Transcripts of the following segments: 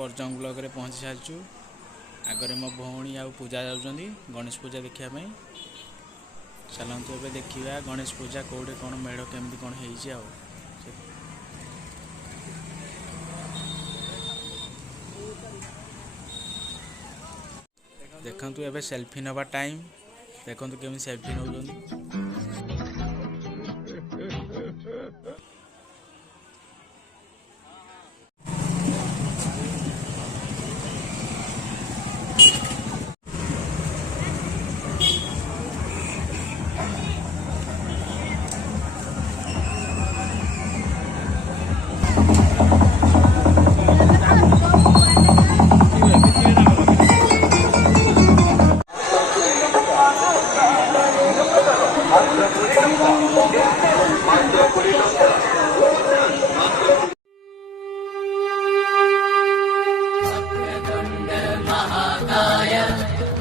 Parjang block रे पहुँची सारिचु। आगरे मो भौणी आ पूजा जाउछंदी गणेश पूजा देखिया पई। चलंतु एबे देखिया गणेश पूजा कोडे कोन मेढ़ केमती कोन हेइछि आ। देखंतु एबे सेल्फी नवा टाइम। देखंतु केमती सेल्फी नउछंदी।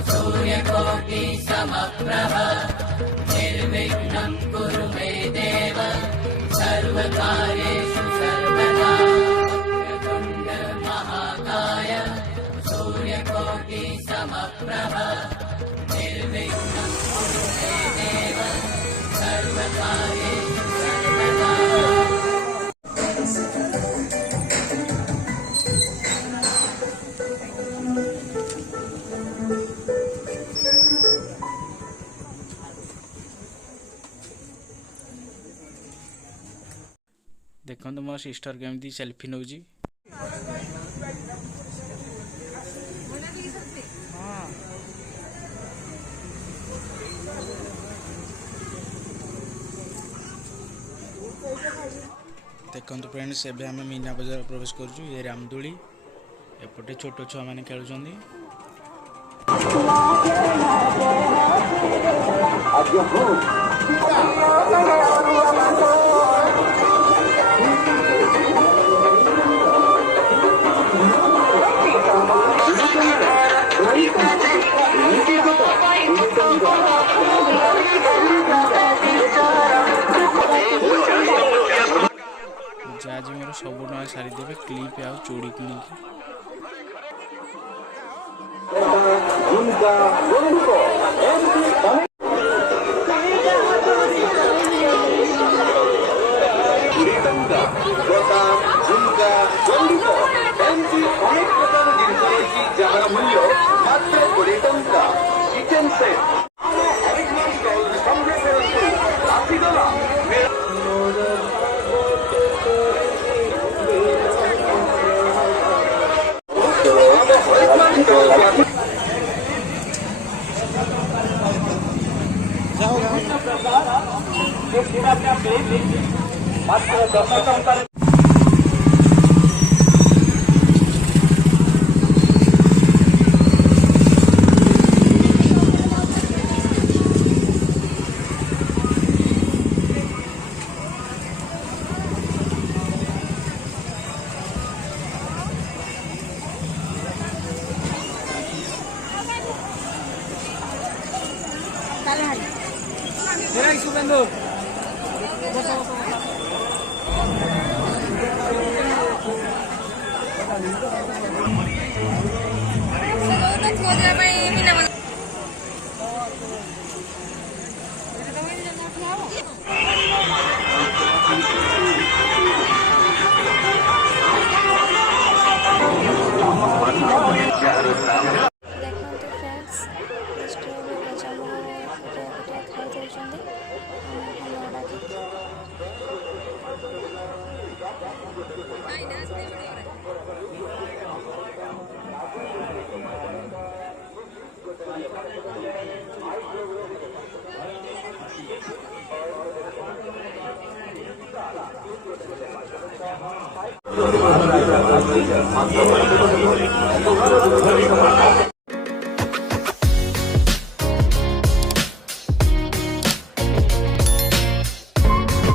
सूर्यकोटि समप्रभ निर्विघ्नं कुरु मे देव सर्वकार्येषु सर्वदा। वक्रतुण्ड महाकाय सूर्यकोटि समप्रभ निर्विघ्नं कुरु मे देव सर्वकार्येषु सर्वदा। देखो मो सिस्टर केमती सेल्फी नौजी। देखो फ्रेंड्स एबे आम मीना बजार प्रवेश करूँ। ये रामदोली एपटे छोट छुआ मैंने खेलुंदी। आज मोर सब ना सारी देवे क्लिप आ चूड़ी किन Terima kasih.